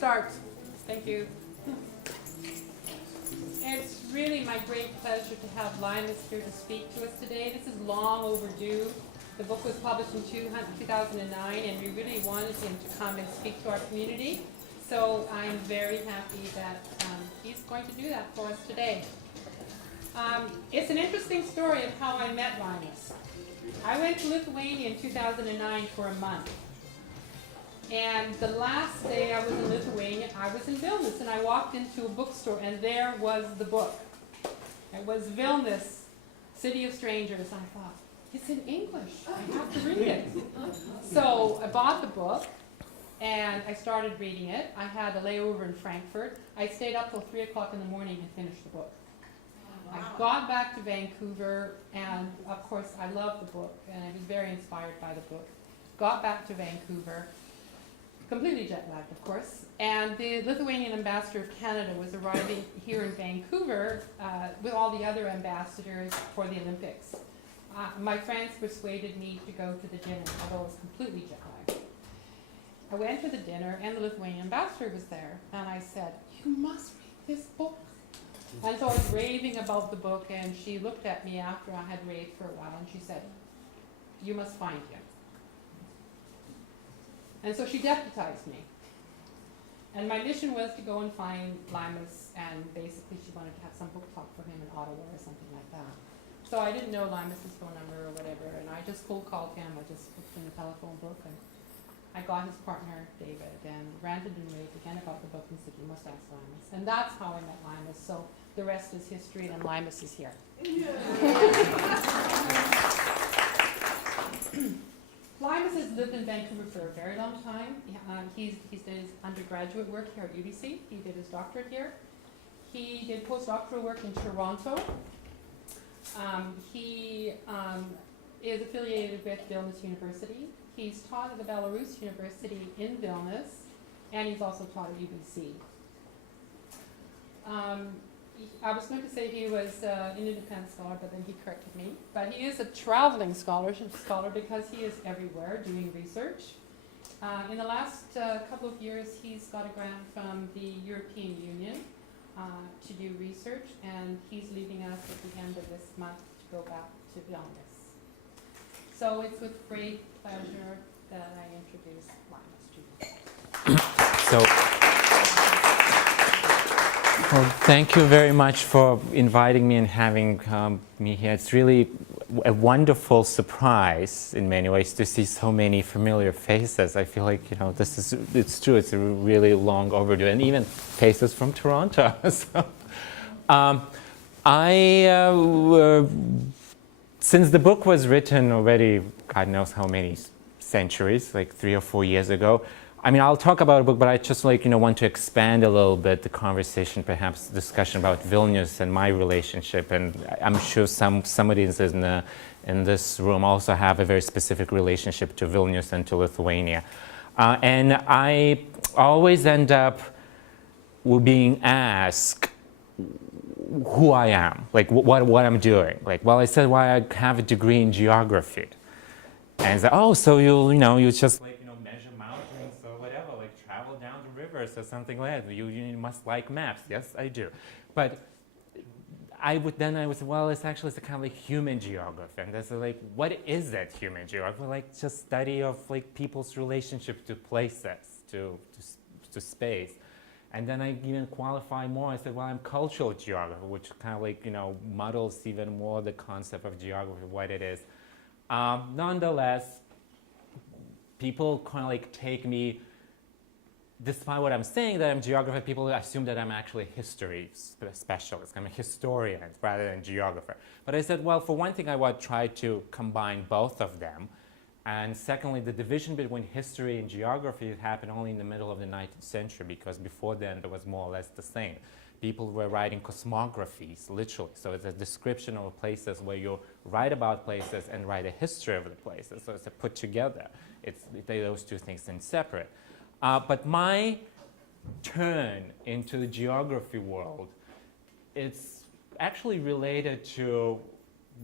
start. Thank you. It's really my great pleasure to have Laimonas here to speak to us today. This is long overdue. The book was published in 2009, and we really wanted him to come and speak to our community. So I'm very happy that he's going to do that for us today. It's an interesting story of how I met Laimonas. I went to Lithuania in 2009 for a month. And the last day I was in Lithuania, I was in Vilnius, and I walked into a bookstore, and there was the book. It was Vilnius, City of Strangers. I thought, it's in English. I have to read it. So I bought the book, and I started reading it. I had a layover in Frankfurt. I stayed up till 3 o'clock in the morning and finished the book. I got back to Vancouver, and of course I loved the book, and I was very inspired by the book. Got back to Vancouver, completely jet lagged, of course, and the Lithuanian ambassador of Canada was arriving here in Vancouver with all the other ambassadors for the Olympics. My friends persuaded me to go to the dinner, although I was completely jet lagged. I went to the dinner, and the Lithuanian ambassador was there, and I said, "You must read this book." And so I was raving about the book, and she looked at me after I had raved for a while, and she said, "You must find him." And so she deputized me. And my mission was to go and find Laimonas, and basically she wanted to have some book talk for him in Ottawa or something like that. So I didn't know Laimonas' phone number or whatever, and I just cold called him. I just looked in the telephone book, and I got his partner, David, and ranted and raved again about the book and said, "You must ask Laimonas." And that's how I met Laimonas. So the rest is history, and Laimonas is here. Laimonas has lived in Vancouver for a very long time. He's did his undergraduate work here at UBC. He did his doctorate here. He did postdoctoral work in Toronto. He is affiliated with Vilnius University. He's taught at the Belarus University in Vilnius, and he's also taught at UBC. I was going to say he was an independent scholar, but then he corrected me. But he is a traveling scholar because he is everywhere doing research. In the last couple of years, he's got a grant from the European Union to do research, and he's leaving us at the end of this month to go back to Vilnius. So it's with great pleasure that I introduce Laimonas to you. Well, thank you very much for inviting me and having me here. It's really a wonderful surprise in many ways to see so many familiar faces. I feel like, it's true, it's a really long overdue, and even faces from Toronto. So, since the book was written already, God knows how many centuries, like 3 or 4 years ago, I'll talk about a book, but I just want to expand a little bit the conversation, perhaps discussion about Vilnius and my relationship. And I'm sure somebody in this room also have a very specific relationship to Vilnius and to Lithuania. And I always end up being asked who I am, like what I'm doing. Like, well, I said, well, I have a degree in geography. And it's like, oh, so you just measure mountains or whatever, like travel down the rivers or something like that. You must like maps. Yes, I do. But I would say, well, it's actually kind of like human geography. And that's like, what is that human geography? Like just study of like people's relationship to places, to space. And then I even qualify more. I said, well, I'm cultural geography, which kind of like, muddles even more the concept of geography, what it is. Nonetheless, people kind of like take me, despite what I'm saying that I'm geographer, people assume that I'm actually a history specialist. I'm a historian rather than geographer. But I said, well, for one thing, I would try to combine both of them. And secondly, the division between history and geography happened only in the middle of the 19th century, because before then there was more or less the same. People were writing cosmographies, literally. So it's a description of places where you write about places and write a history of the places. So it's a put together. Those two things are separate. But my turn into the geography world, it's actually related to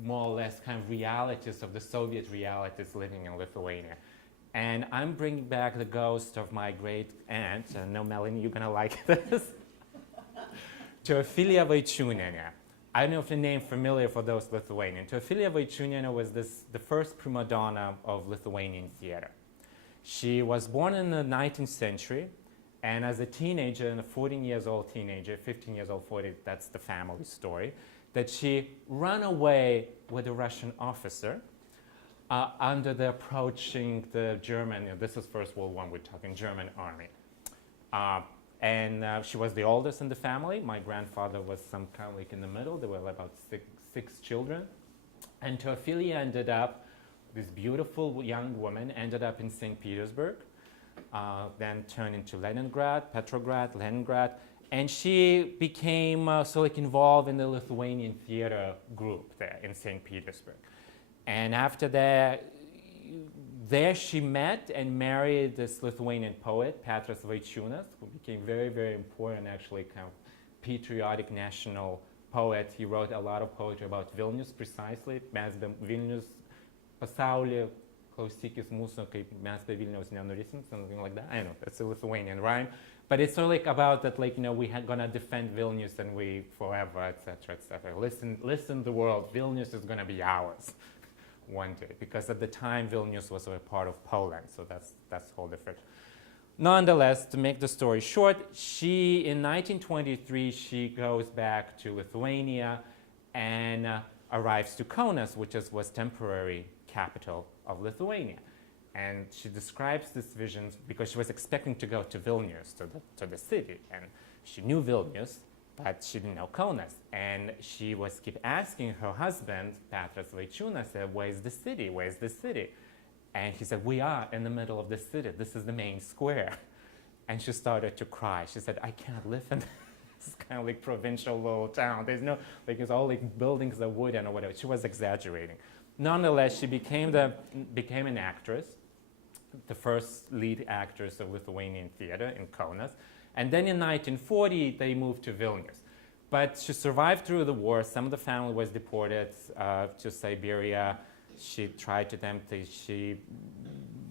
more or less kind of realities of the Soviet realities living in Lithuania. And I'm bringing back the ghost of my great aunt, and no, Melanie, you're gonna like this, Teofilija Vaičiūnienė. I don't know if the name familiar for those Lithuanian. Teofilija Vaičiūnienė was the first prima donna of Lithuanian theater. She was born in the 19th century, and as a teenager, and a 14-years-old teenager, 15 years old, 40, that's the family story, that she ran away with a Russian officer under the approaching the German, this is First World War, we're talking German army. And she was the oldest in the family. My grandfather was some kind of like in the middle. There were about six children. And Teofilija ended up, this beautiful young woman, ended up in St. Petersburg, then turned into Petrograd, Leningrad. And she became involved in the Lithuanian theater group there in St. Petersburg. And after that, there she met and married this Lithuanian poet, Petras Vaičiūnas, who became very, very important, actually, kind of patriotic national poet. He wrote a lot of poetry about Vilnius, precisely. Mes be Vilnius pasaulyje, klausykis mūsų, kaip mes be Vilniaus nenurisim, something like that. I know, it's a Lithuanian rhyme. But it's sort of like about that, like, we are gonna defend Vilnius and we forever, etc., etc. Listen, the world, Vilnius is gonna be ours one day, because at the time Vilnius was a part of Poland, so that's whole different. Nonetheless, to make the story short, in 1923 she goes back to Lithuania and arrives to Kaunas, which was temporary capital of Lithuania. And she describes this vision because she was expecting to go to Vilnius, to the city, and she knew Vilnius, but she didn't know Kaunas. And she was keep asking her husband, Petras Vaičiūnas, said, where's the city? Where's the city? And he said, we are in the middle of the city. This is the main square. And she started to cry. She said, I can't live in this kind of like provincial little town. There's no, like, it's all like buildings of wood and or whatever. She was exaggerating. Nonetheless, she became an actress, the first lead actress of Lithuanian theater in Kaunas. And then in 1940, they moved to Vilnius. But she survived through the war. Some of the family was deported to Siberia. She tried to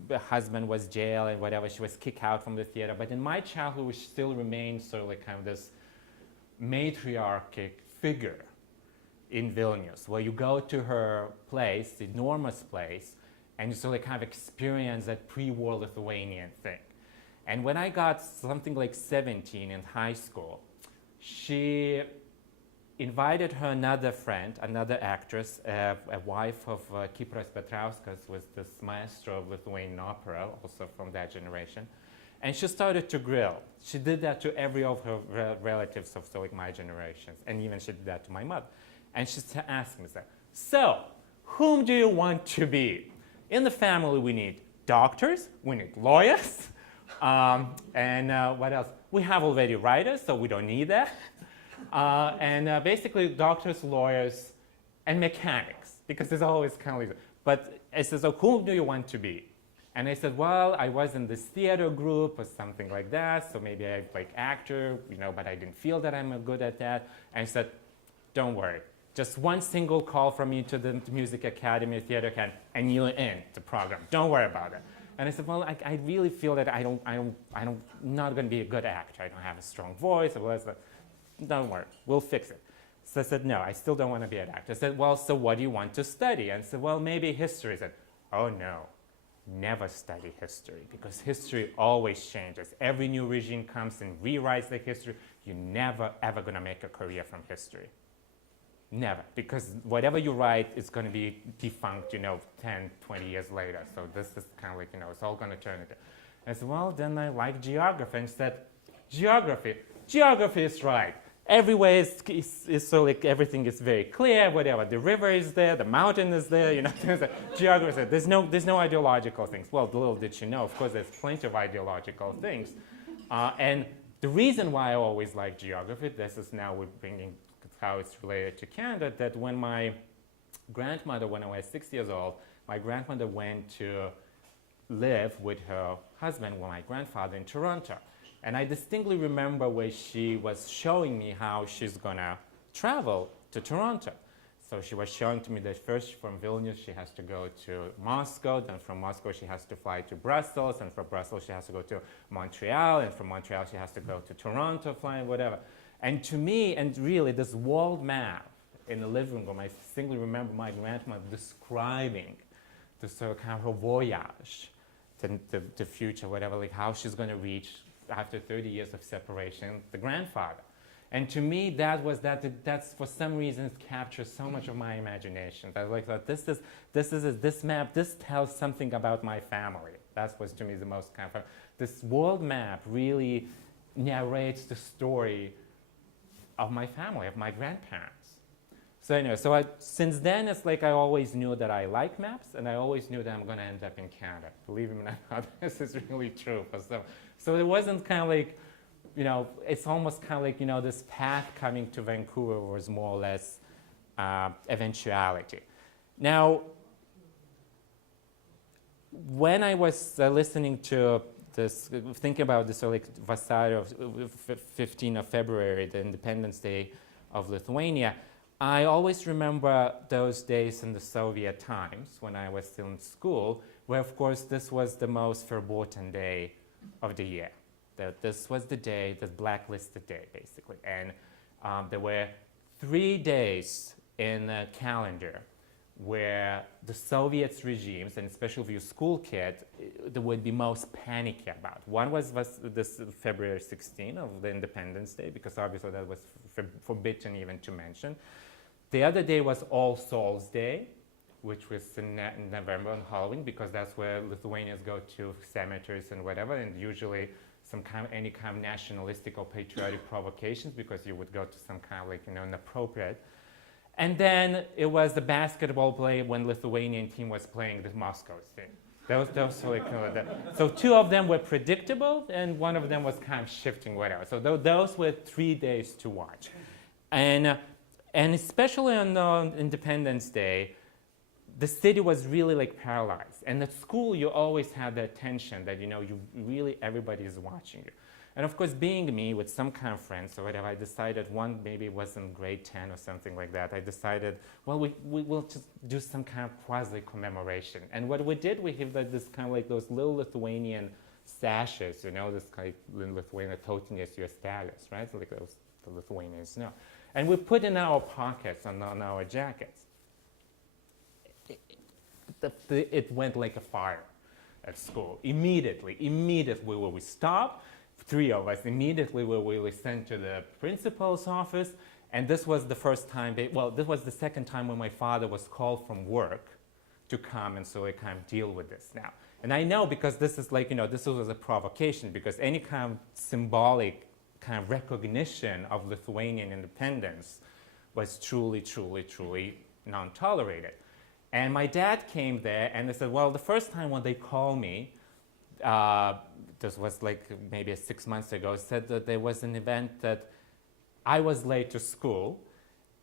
the husband was jailed and whatever. She was kicked out from the theater. But in my childhood, she still remained sort of like kind of this matriarchic figure in Vilnius, where you go to her place, the enormous place, and you sort of kind of experience that pre-war Lithuanian thing. And when I got something like 17 in high school, she invited her another friend, another actress, a wife of Kipras Petrauskas, was this maestro of Lithuanian opera, also from that generation. And she started to grill. She did that to every of her relatives of like my generations, and even she did that to my mother. And she asked me, so, whom do you want to be? In the family, we need doctors, we need lawyers, and what else? We have already writers, so we don't need that. And basically, doctors, lawyers, and mechanics, because there's always kind of like, but I said, so whom do you want to be? And I said, well, I was in this theater group or something like that, so maybe I'm like actor, but I didn't feel that I'm good at that. And I said, don't worry. Just one single call from you to the Music Academy, Theater Academy, and you're in the program. Don't worry about it. And I said, well, I really feel that I'm not going to be a good actor. I don't have a strong voice. Don't worry, we'll fix it. So I said, no, I still don't want to be an actor. I said, well, so what do you want to study? And I said, well, maybe history. I said, oh no, never study history, because history always changes. Every new regime comes and rewrites the history. You're never, ever going to make a career from history. Never, because whatever you write is going to be defunct, 10, 20 years later. So this is kind of like, it's all going to turn into. I said, well, then I like geography. And she said, geography is right. Everywhere is so like everything is very clear, whatever. The river is there, the mountain is there, geography. There's no ideological things. Well, little did you know, of course, there's plenty of ideological things. And the reason why I always like geography, this is now we're bringing how it's related to Canada, that when my grandmother, when I was 6 years old, my grandmother went to live with her husband, my grandfather, in Toronto. And I distinctly remember where she was showing me how she's going to travel to Toronto. So she was showing to me that first from Vilnius she has to go to Moscow, then from Moscow she has to fly to Brussels, and from Brussels she has to go to Montreal, and from Montreal she has to go to Toronto, flying, whatever. And to me, and really this world map in the living room, I distinctly remember my grandma describing the sort of kind of her voyage to the future, whatever, like how she's going to reach after 30 years of separation, the grandfather. And to me, that's for some reason captures so much of my imagination. That like thought this map, this tells something about my family. That was to me the most kind of this world map really narrates the story of my family, of my grandparents. So anyway, since then it's like I always knew that I like maps, and I always knew that I'm going to end up in Canada. Believe me or not, this is really true. So it wasn't kind of like, it's almost kind of like, this path coming to Vancouver was more or less eventuality. Now, when I was listening to this, thinking about this, so like Vasarį of 15th of February, the Independence Day of Lithuania, I always remember those days in the Soviet times when I was still in school, where of course this was the most verboten day of the year. That this was the day, the blacklisted day, basically. And there were 3 days in the calendar where the Soviet regimes, and especially if you're a school kid, they would be most panicky about. One was this February 16th of the Independence Day, because obviously that was forbidden even to mention. The other day was All Souls Day, which was in November on Halloween, because that's where Lithuanians go to cemeteries and whatever, and usually any kind of nationalistic or patriotic provocations, because you would go to some kind of like, inappropriate. And then it was the basketball play when Lithuanian team was playing the Moscow team. Those were like, so 2 of them were predictable, and 1 of them was kind of shifting, whatever. So those were 3 days to watch. And especially on Independence Day, the city was really like paralyzed. And at school, you always had that tension that, you really, everybody is watching you. And of course, being me with some kind of friends or whatever, I decided one maybe was in grade 10 or something like that. I decided, well, we will just do some kind of quasi-commemoration. And what we did, we have this kind of like those little Lithuanian sashes, this kind of Lithuanian tautinės juostelės, right? So like those the Lithuanians know. And we put in our pockets on our jackets. It went like a fire at school. Immediately we stopped. 3 of us immediately were sent to the principal's office, and this was the first time, this was the second time when my father was called from work to come and so I kind of deal with this now. And I know because this is like, this was a provocation, because any kind of symbolic kind of recognition of Lithuanian independence was truly, truly, truly non-tolerated. And my dad came there and they said, well, the first time when they called me, this was like maybe 6 months ago, said that there was an event that I was late to school,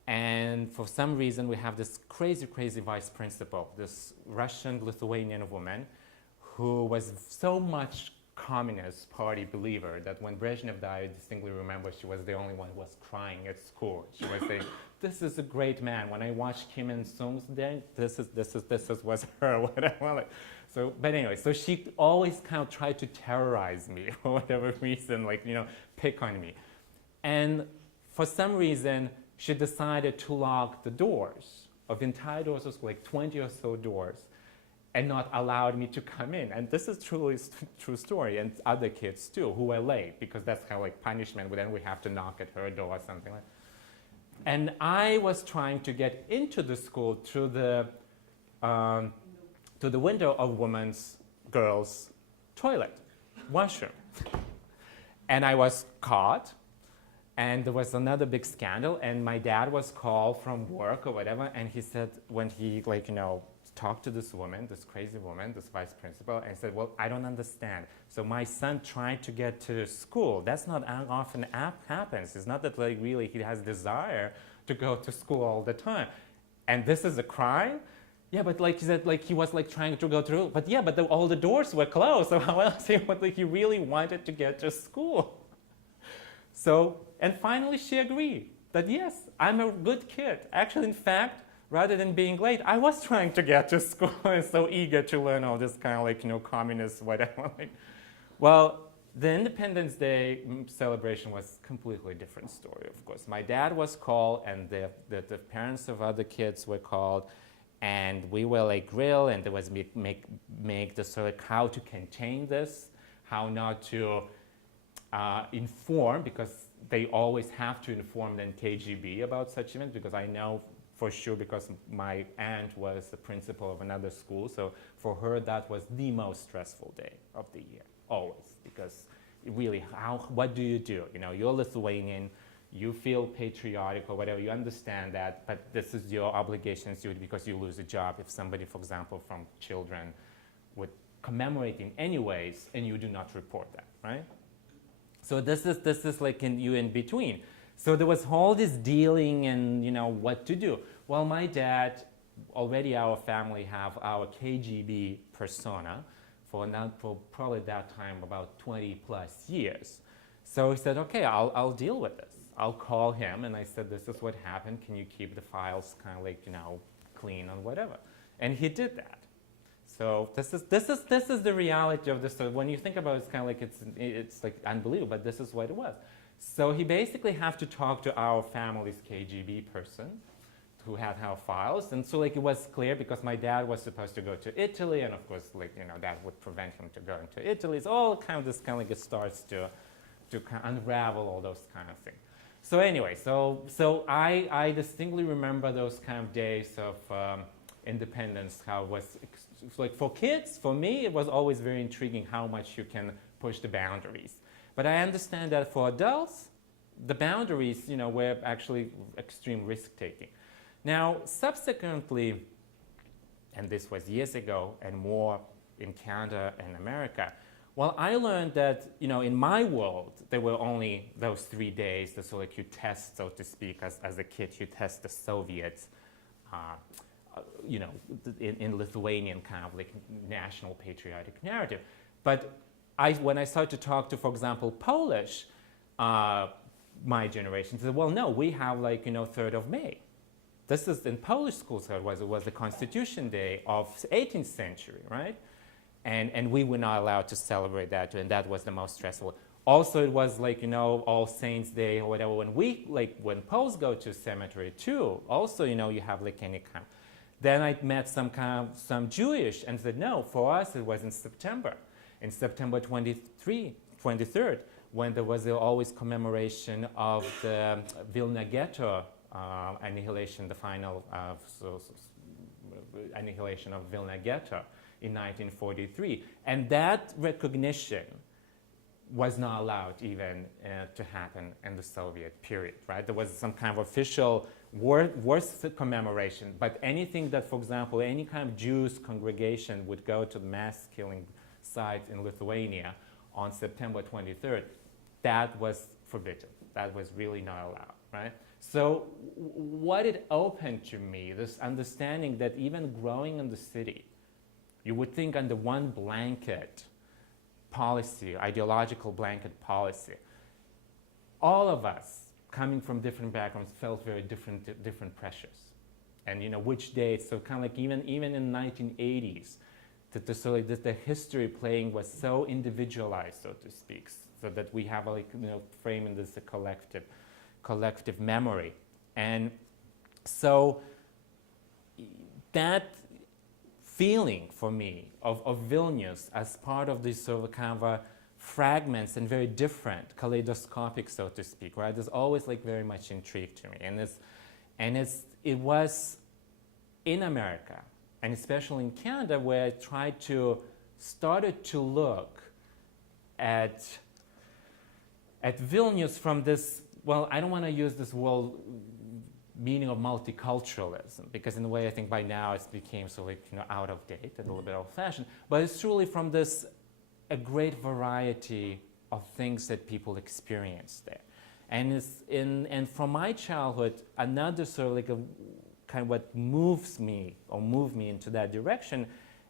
and for some reason we have this crazy, crazy vice principal, this Russian-Lithuanian woman who was so much Communist Party believer that when Brezhnev died, I distinctly remember she was the only one who was crying at school. She was saying, "This is a great man. When I watched Kim Il-sung's day, this was her." Whatever. So, but anyway, so she always kind of tried to terrorize me for whatever reason, like pick on me. And for some reason, she decided to lock the doors of the entire doors of school, like 20 or so doors, and not allowed me to come in. And this is truly a true story, and other kids too, who were late, because that's kind of like punishment, but then we have to knock at her door or something like that. And I was trying to get into the school through the window of girls' toilet, washroom. And I was caught, and there was another big scandal, and my dad was called from work or whatever, and he said, when he talked to this woman, this crazy woman, this vice principal, and said, well, I don't understand. So my son tried to get to school. That's not often happens. It's not that really he has desire to go to school all the time. And this is a crime? Yeah, but he said, he was trying to go through. But yeah, but all the doors were closed. So how else he really wanted to get to school? So, and finally she agreed that yes, I'm a good kid. Actually, in fact, rather than being late, I was trying to get to school and so eager to learn all this kind of like, communist, whatever. Well, the Independence Day celebration was a completely different story, of course. My dad was called, and the parents of other kids were called, and we were like grill, and there was make the sort of how to contain this, how not to inform, because they always have to inform the KGB about such events, because I know for sure, because my aunt was the principal of another school, so for her that was the most stressful day of the year, always, because really, what do? You're Lithuanian, you feel patriotic or whatever, you understand that, but this is your obligation to do it because you lose a job if somebody, for example, from children would commemorate in any ways and you do not report that, right? So this is like you in between. So there was all this dealing and what to do. Well, my dad, already our family have our KGB persona for probably that time about 20 plus years. So he said, okay, I'll deal with this. I'll call him, and I said, this is what happened. Can you keep the files kind of like clean and whatever? And he did that. So this is the reality of this. So when you think about it, it's kind of like it's like unbelievable, but this is what it was. So he basically had to talk to our family's KGB person who had our files, and so like it was clear because my dad was supposed to go to Italy, and of course that would prevent him to going to Italy. It's all kind of this kind of like it starts to kind of unravel all those kind of things. So anyway, so I distinctly remember those kind of days of independence, how it was like for kids. For me, it was always very intriguing how much you can push the boundaries. But I understand that for adults, the boundaries, were actually extreme risk-taking. Now, subsequently, and this was years ago and more in Canada and America, well, I learned that, in my world, there were only those 3 days, so like you test, so to speak, as a kid, you test the Soviets, in Lithuanian kind of like national patriotic narrative. But when I started to talk to, for example, Polish, my generation said, well, no, we have like, 3rd of May. This is in Polish schools, it was the Constitution Day of 18th century, right? And we were not allowed to celebrate that, and that was the most stressful. Also, it was like, All Saints Day or whatever. When Poles go to cemetery too, also, you have like any kind. Then I met some Jewish and said, no, for us it was in September 23rd, when there was always commemoration of the Vilna Ghetto annihilation, the final annihilation of Vilna Ghetto in 1943. And that recognition was not allowed even to happen in the Soviet period, right? There was some kind of official worse commemoration, but anything that, for example, any kind of Jewish congregation would go to the mass killing site in Lithuania on September 23rd, that was forbidden. That was really not allowed, right? So what it opened to me, this understanding that even growing in the city, you would think under one blanket policy, ideological blanket policy, all of us coming from different backgrounds felt very different pressures. And which days, so kind of like even in 1980s, the history playing was so individualized, so to speak, so that we have framing this a collective memory. And so that feeling for me of Vilnius as part of this sort of kind of fragments and very different, kaleidoscopic, so to speak, right? There's always like very much intrigue to me. It was in America, and especially in Canada, where I started to look at Vilnius from this, well, I don't want to use this word meaning of multiculturalism, because in a way I think by now it's became so out of date and a little bit old-fashioned, but it's truly from this a great variety of things that people experience there. And from my childhood, another sort of like a kind of what moved me into that direction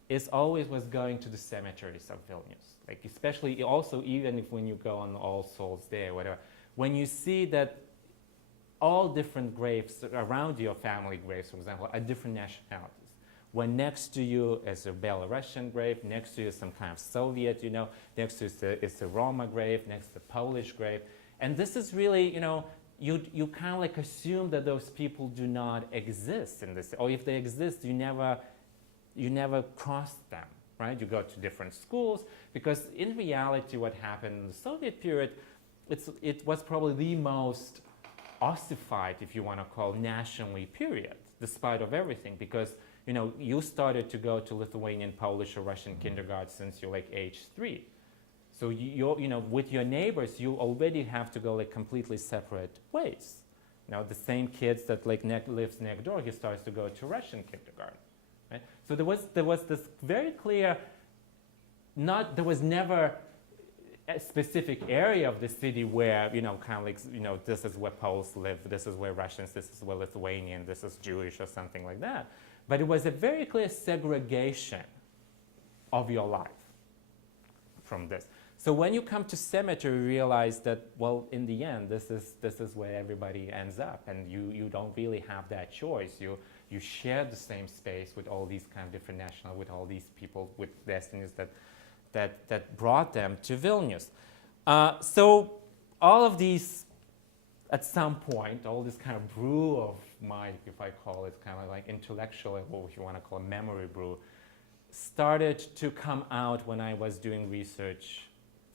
is always was going to the cemeteries of Vilnius. Like especially also even if when you go on All Souls Day or whatever, when you see that all different graves around your family graves, for example, are different nationalities. When next to you is a Belarusian grave, next to you is some kind of Soviet, next to you is a Roma grave, next to the Polish grave. And this is really, you kind of like assume that those people do not exist in this, or if they exist, you never cross them, right? You go to different schools, because in reality what happened in the Soviet period, it was probably the most ossified, if you want to call, nationally period, despite of everything, because you started to go to Lithuanian, Polish, or Russian kindergarten since you're like age 3. So with your neighbors, you already have to go like completely separate ways. Now the same kids that like lives next door, he starts to go to Russian kindergarten. Right? So there was this very clear, there was never a specific area of the city where, kind of like, this is where Poles live, this is where Russians, this is where Lithuanian, this is Jewish or something like that. But it was a very clear segregation of your life from this. So when you come to cemetery, you realize that, well, in the end, this is where everybody ends up, and you don't really have that choice. You share the same space with all these kind of different nationalities, with all these people with destinies that brought them to Vilnius. So all of these, at some point, all this kind of brew of mind, if I call it, kind of like intellectual, or if you want to call it memory brew, started to come out when I was doing research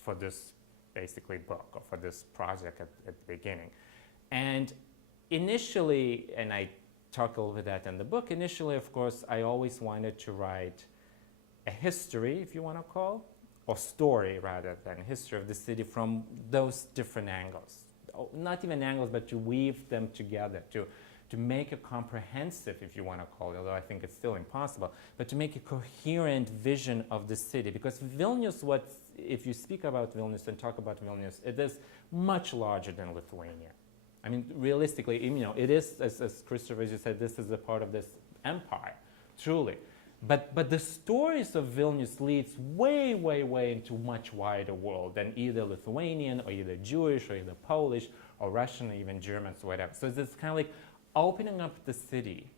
for this basically book, or for this project at the beginning. And initially, and I talk a little bit that in the book, initially, of course, I always wanted to write a history, if you want to call, or story rather than history of the city from those different angles. Not even angles, but to weave them together, to make a comprehensive, if you want to call it, although I think it's still impossible, but to make a coherent vision of the city. Because Vilnius, if you speak about Vilnius and talk about Vilnius, it is much larger than Lithuania. I mean, realistically, it is, as Christopher, as you said, this is a part of this empire, truly. But the stories of Vilnius leads way, way, way into much wider world than either Lithuanian or either Jewish or either Polish or Russian or even Germans or whatever. So it's kind of like opening up the city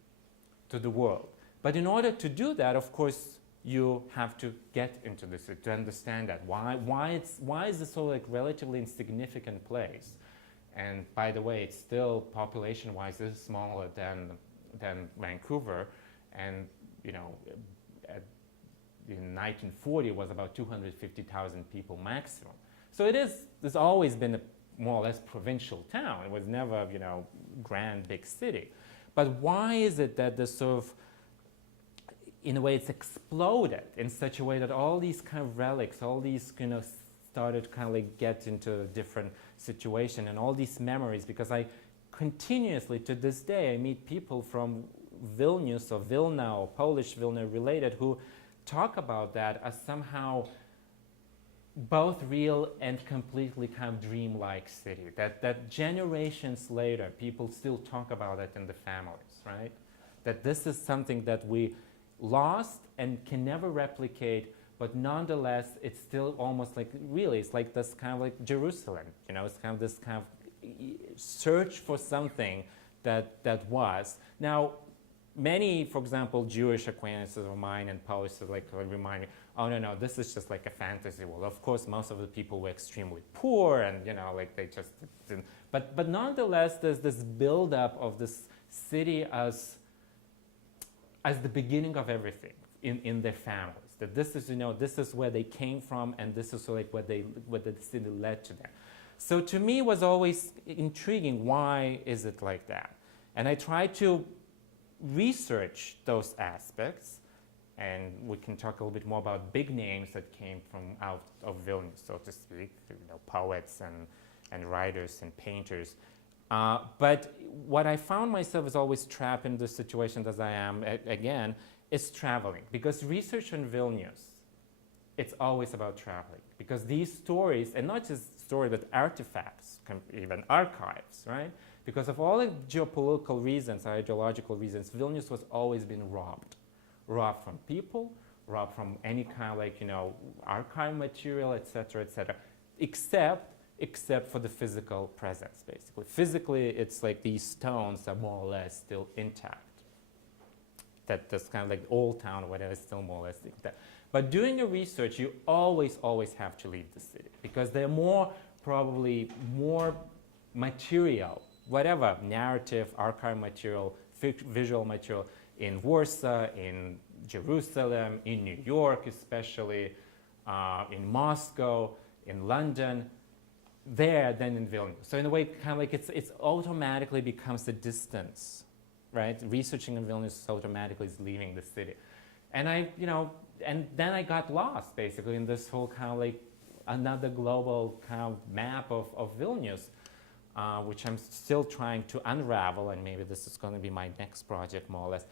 to the world. But in order to do that, of course, you have to get into the city to understand that. Why is this so like relatively insignificant place? And by the way, it's still population-wise is smaller than Vancouver, and in 1940 it was about 250,000 people maximum. So there's always been a more or less provincial town. It was never, grand big city. But why is it that this sort of, in a way, it's exploded in such a way that all these kind of relics, all these started kind of like get into a different situation, and all these memories, because I continuously, to this day, I meet people from Vilnius or Vilna or Polish Vilna related who talk about that as somehow both real and completely kind of dreamlike city. That generations later, people still talk about it in the families, right? That this is something that we lost and can never replicate, but nonetheless, it's still almost like, really, it's like this kind of like Jerusalem, it's kind of this kind of search for something that was. Now, many, for example, Jewish acquaintances of mine and Polish remind me, oh no, this is just like a fantasy world. Of course, most of the people were extremely poor, and they just didn't. But nonetheless, there's this buildup of this city as the beginning of everything in their families. That this is, this is where they came from, and this is like what the city led to them. So to me, it was always intriguing. Why is it like that? And I tried to research those aspects, and we can talk a little bit more about big names that came from out of Vilnius, so to speak, poets and writers and painters. But what I found myself is always trapped in the situation as I am, again, is traveling. Because research on Vilnius, it's always about traveling. Because these stories, and not just stories, but artifacts, even archives, right? Because of all the geopolitical reasons, ideological reasons, Vilnius was always been robbed. Robbed from people, robbed from any kind of archive material, etc., etc. Except except for the physical presence, basically. Physically, it's like these stones are more or less still intact. That's kind of like Old Town or whatever is still more or less intact. But doing your research, you always have to leave the city because there are probably more material, whatever, narrative, archive material, visual material in Warsaw, in Jerusalem, in New York especially, in Moscow, in London, there than in Vilnius. So in a way, kind of like it's automatically becomes a distance, right? Researching in Vilnius automatically is leaving the city. And and then I got lost basically in this whole kind of like another global kind of map of Vilnius, which I'm still trying to unravel, and maybe this is going to be my next project more or less.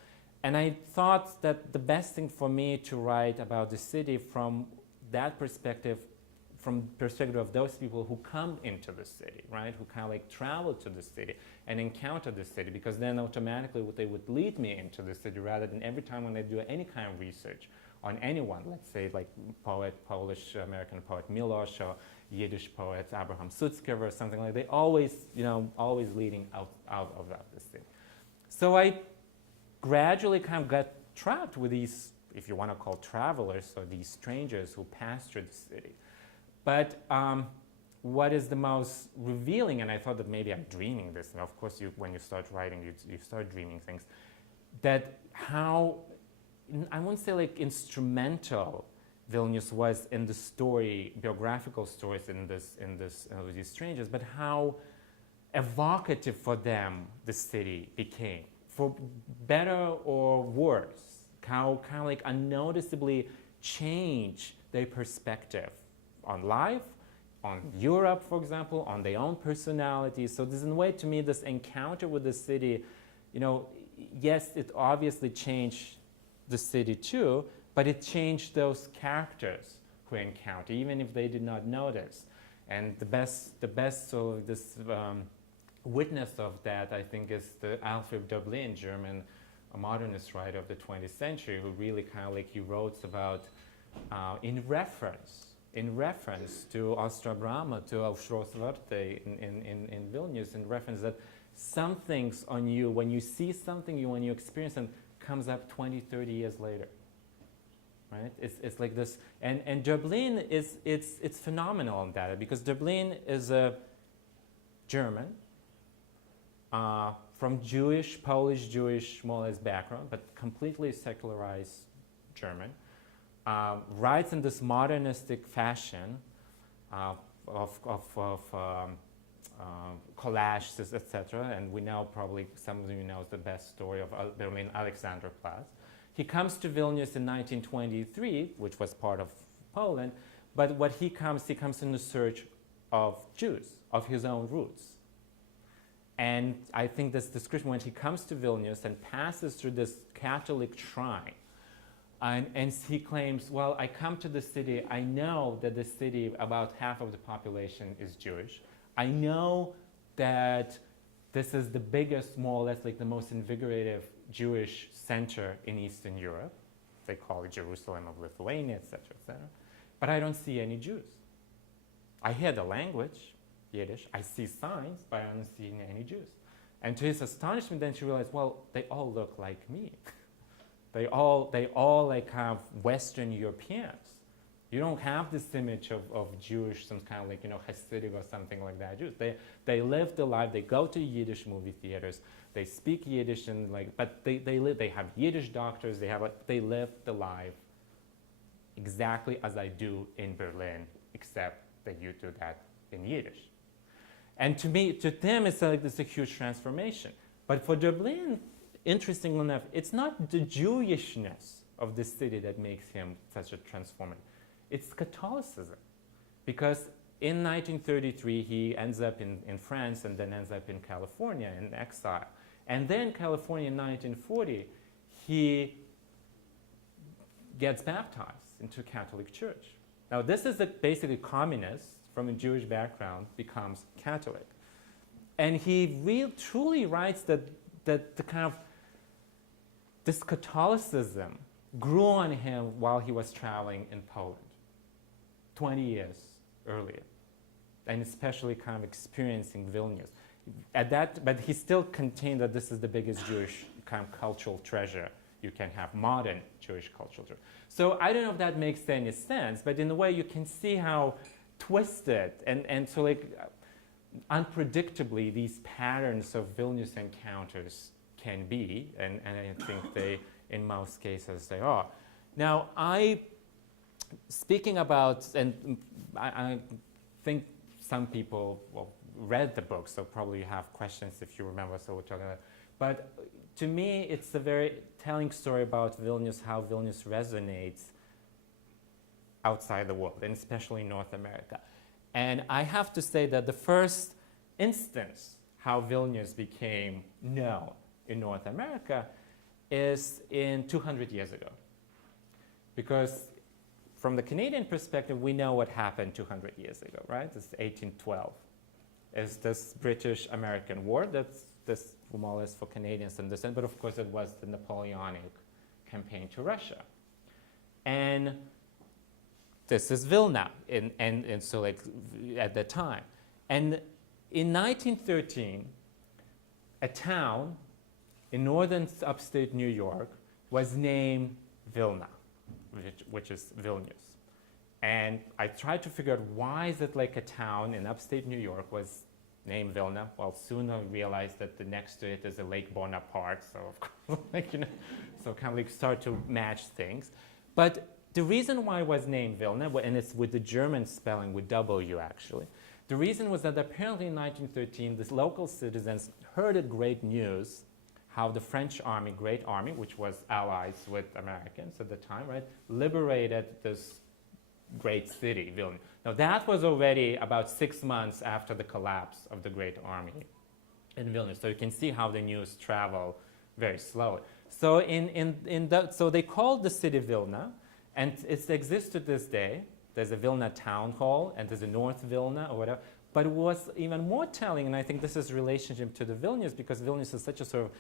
And I thought that the best thing for me to write about the city from that perspective, from the perspective of those people who come into the city, right, who kind of like travel to the city and encounter the city, because then automatically they would lead me into the city rather than every time when I do any kind of research on anyone, let's say like Polish-American poet Milosz or Yiddish poet Abraham Sutzkever or something like that, they always, always leading out of the city. So I gradually kind of got trapped with these, if you want to call travelers, or these strangers who pass through the city. But what is the most revealing, and I thought that maybe I'm dreaming this, and of course when you start writing, you start dreaming things, that how, I won't say like instrumental Vilnius was in the story, biographical stories in these strangers, but how evocative for them the city became, for better or worse, how kind of like unnoticeably change their perspective on life, on Europe, for example, on their own personalities. So this, in a way, to me, this encounter with the city, yes, it obviously changed the city too, but it changed those characters who encounter, even if they did not notice. And the best sort of this witness of that, I think, is the Alfred Döblin, German modernist writer of the 20th century, who really kind of like he wrote about in reference to Ostra-Brama, to Aušros Vartai in Vilnius, in reference that some things on you, when you see something, when you experience them, comes up 20, 30 years later, right? It's like this, and Döblin it's phenomenal in that, because Döblin is a German from Polish-Jewish more or less background, but completely secularized German. Writes in this modernistic fashion of collages, etc. And we know, probably some of you know the best story of Berlin Alexanderplatz. He comes to Vilnius in 1923, which was part of Poland, but what he comes in the search of Jews, of his own roots. And I think this description, when he comes to Vilnius and passes through this Catholic shrine, and he claims, well, I come to the city, I know that the city, about half of the population is Jewish. I know that this is the biggest, more or less like the most invigorative Jewish center in Eastern Europe. They call it Jerusalem of Lithuania, etc., etc. But I don't see any Jews. I hear the language, Yiddish, I see signs, but I don't see any Jews. And to his astonishment, then she realized, well, they all look like me. They all like have Western Europeans. You don't have this image of Jewish, some kind of like, Hasidic or something like that Jews. They live the life, they go to Yiddish movie theaters, they speak Yiddish, and but they have Yiddish doctors, they live the life exactly as I do in Berlin, except that you do that in Yiddish. And to them, it's like this a huge transformation. But for Döblin, interestingly enough, it's not the Jewishness of the city that makes him such a transformer. It's Catholicism. Because in 1933, he ends up in France and then ends up in California in exile. And then California in 1940, he gets baptized into Catholic Church. Now, this is basically communist from a Jewish background becomes Catholic. And he truly writes that the kind of this Catholicism grew on him while he was traveling in Poland, 20 years earlier. and especially kind of experiencing Vilnius. But he still contained that this is the biggest Jewish kind of cultural treasure you can have, modern Jewish cultural treasure. So I don't know if that makes any sense, but in a way you can see how twisted and so like unpredictably these patterns of Vilnius encounters can be, and I think they, in most cases, they are. Now, speaking about, and I think some people read the book, so probably you have questions if you remember, so we're talking about. But to me, it's a very telling story about Vilnius, how Vilnius resonates outside the world, and especially in North America. And I have to say that the first instance how Vilnius became known in North America is in 200 years ago. Because from the Canadian perspective, we know what happened 200 years ago, right? It's 1812. It's this British-American war that's more or less for Canadians understand, but of course it was the Napoleonic campaign to Russia. And this is Vilna, and so like at the time. And in 1913, a town in northern upstate New York was named Vilna, which is Vilnius. And I tried to figure out why is it like a town in upstate New York was named Vilna. Well, soon I realized that the next to it is a Lake Bonaparte, so of course, like, you know, so kind of like start to match things. But the reason why it was named Vilna, and it's with the German spelling, with W actually, the reason was that apparently in 1913, the local citizens heard a great news how the French army, Great Army, which was allies with Americans at the time, right, liberated this great city, Vilnius. Now that was already about 6 months after the collapse of the Great Army in Vilnius. So you can see how the news traveled very slowly. So so they called the city Vilna, and it exists to this day. There's a Vilna town hall, and there's a North Vilna or whatever. But what's even more telling, and I think this is relationship to the Vilnius, because Vilnius is such a sort of,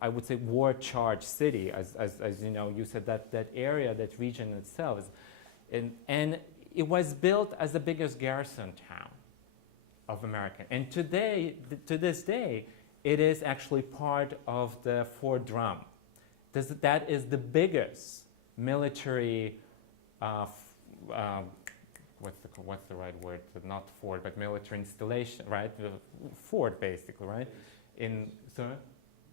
I would say, war-charged city, as you know, you said that area, that region itself is, and it was built as the biggest garrison town of America. And to this day, it is actually part of the Fort Drum. That is the biggest military, what's the right word? Not fort, but military installation, right? The fort, basically, right?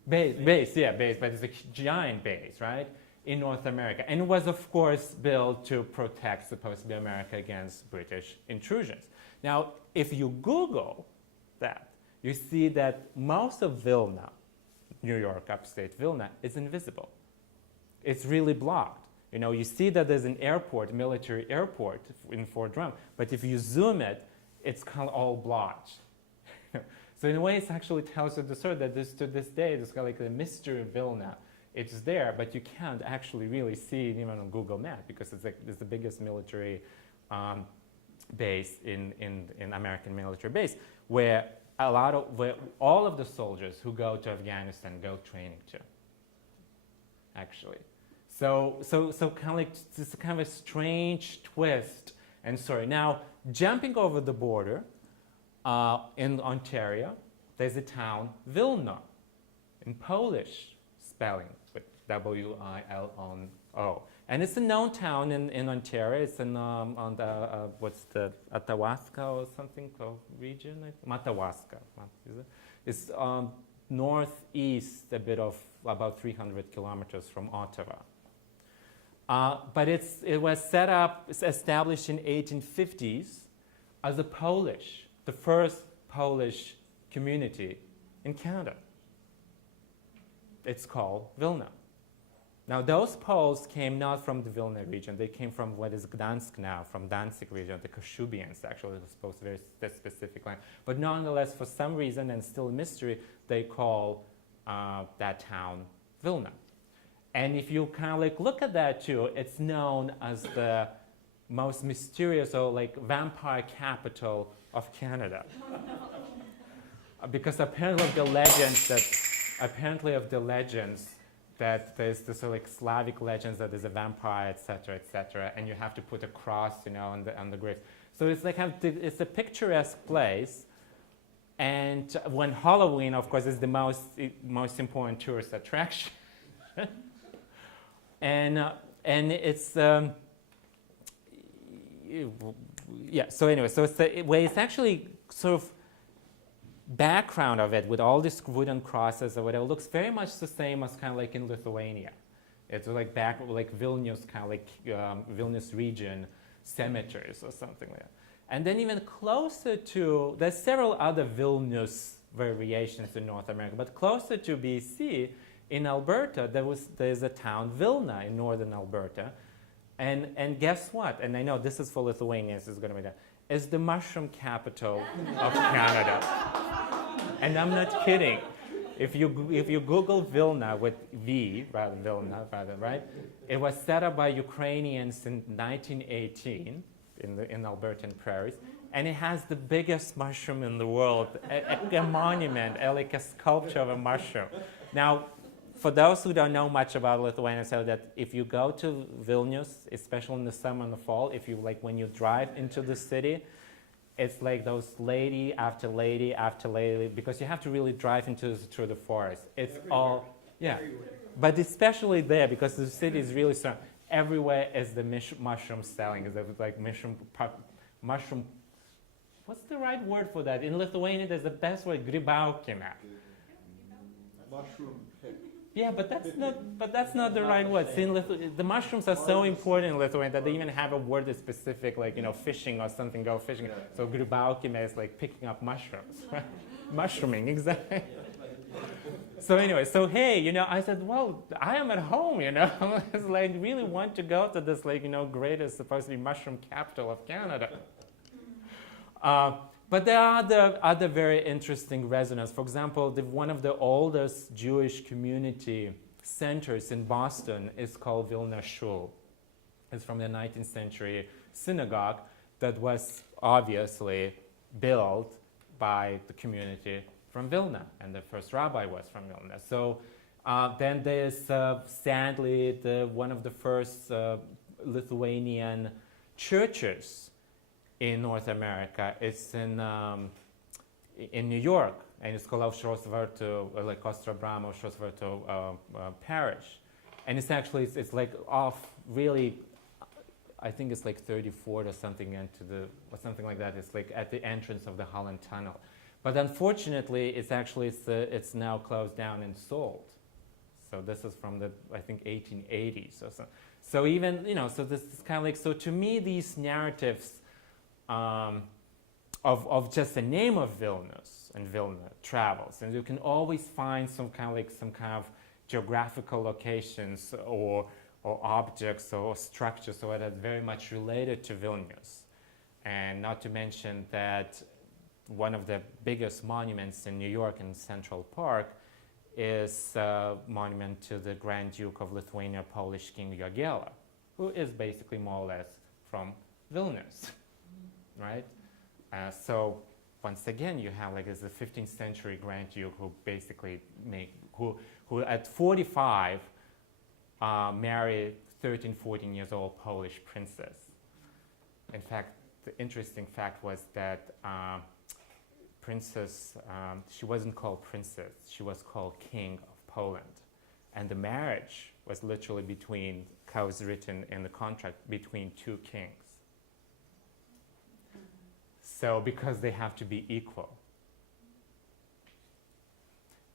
Base, but it's a giant base, right? In North America. And it was, of course, built to protect, supposed to be, America against British intrusions. Now, if you Google that, you see that most of Vilna, New York, upstate Vilna, is invisible. It's really blocked. You know, you see that there's an airport, military airport in Fort Drum, but if you zoom it, it's kind of all blotched. So in a way, it actually tells you the story that to this day, there's kind of like the mystery of Vilna. It's there, but you can't actually really see it even on Google Maps because it's the biggest military base in American military base, where all of the soldiers who go to Afghanistan go training to. Actually, so kind of like this kind of a strange twist and story. Now, jumping over the border in Ontario, there's a town Vilno, in Polish spelling, with W-I-L-N-O. And it's a known town in Ontario. It's on the, what's the, Atawasca or something called region? Matawaska. It's northeast a bit of about 300 kilometers from Ottawa. But it was established in 1850s as the first Polish community in Canada. It's called Vilna. Now, those Poles came not from the Vilna region. They came from what is Gdansk now, from Danzig region, the Kashubians, actually, was supposed to be very specific land. But nonetheless, for some reason, and still a mystery, they call that town Vilna. And if you kind of like look at that too, it's known as the most mysterious or like vampire capital of Canada. Because apparently of the legends that there's this sort of like Slavic legends that there's a vampire, etc., and you have to put a cross, you know, on the graves. So it's like it's a picturesque place. And when Halloween, of course, is the most important tourist attraction. and it's yeah. So anyway, so it's actually sort of background of it with all these wooden crosses or whatever looks very much the same as kind of like in Lithuania. It's like Vilnius, kind of like Vilnius region cemeteries or something like that. And then even closer to, there's several other Vilnius variations in North America, but closer to BC, in Alberta, there's a town, Vilna, in northern Alberta. And guess what? And I know this is for Lithuanians, it's going to be that. It's the mushroom capital of Canada. And I'm not kidding. If you Google Vilna with V, Vilna, right? It was set up by Ukrainians in 1918 in Albertan prairies, and it has the biggest mushroom in the world, a monument, like a sculpture of a mushroom. Now, for those who don't know much about Lithuania, so that if you go to Vilnius, especially in the summer and the fall, if you when you drive into the city, it's like those lady after lady after lady, because you have to really drive through the forest. It's everywhere. All, yeah. Everywhere. But especially there, because the city is really strong. Everywhere is the mushroom selling. Is like mushroom. What's the right word for that? In Lithuania, there's the best word, grybaukime. Mushroom pick. Yeah, but that's not the right word. See, the mushrooms are so important in Lithuania that they even have a word that's specific, like fishing or something. Go fishing. So grybaukime is like picking up mushrooms, right? Mushrooming, exactly. So anyway, so hey, I said, well, I am at home, I really want to go to this, greatest, supposed to be mushroom capital of Canada. But there are other very interesting resonance. For example, one of the oldest Jewish community centers in Boston is called Vilna Shul. It's from the 19th century synagogue that was obviously built by the community from Vilna, and the first rabbi was from Vilna. So then there's sadly one of the first Lithuanian churches in North America. It's in New York, and it's called Aušros Vartų, like Ostrabramo Aušros Vartų parish. And it's actually, it's like off really, I think it's like 34th or something or something like that. It's like at the entrance of the Holland Tunnel. But unfortunately, it's now closed down and sold. So this is from the, I think, 1880s or so. So even, so this is kind of like, so to me, these narratives of just the name of Vilnius and Vilna travels, and you can always find some kind of geographical locations or objects or structures that are very much related to Vilnius. And not to mention that one of the biggest monuments in New York in Central Park is a monument to the Grand Duke of Lithuania, Polish King Jogaila, who is basically more or less from Vilnius, right? So once again, you have like a 15th century Grand Duke who basically who at 45 married 13, 14 years old Polish princess. In fact, the interesting fact was that princess, she wasn't called princess, she was called King of Poland. And the marriage was literally was written in the contract between two kings. So, because they have to be equal.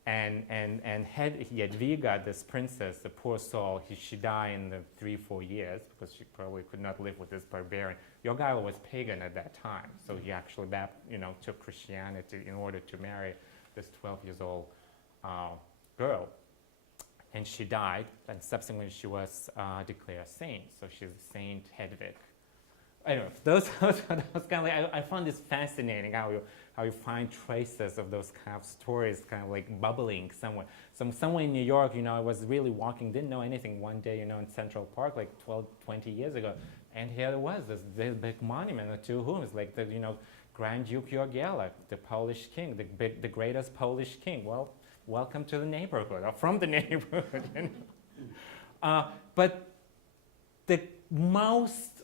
And Jadwiga, this princess, the poor soul, she died in the 3-4 years because she probably could not live with this barbarian. Jogaila was pagan at that time, so he actually took Christianity in order to marry this 12 years old girl. And she died, and subsequently she was declared a saint. So she's Saint Hedwig. Anyway, those kind of like, I found this fascinating how you find traces of those kind of stories kind of like bubbling somewhere. Somewhere in New York, I was really walking, didn't know anything one day, in Central Park like 20 years ago. And here it was, this big monument to whom? It's like the, Grand Duke Jogaila, the Polish king, the greatest Polish king. Well, welcome to the neighborhood, or from the neighborhood. But the most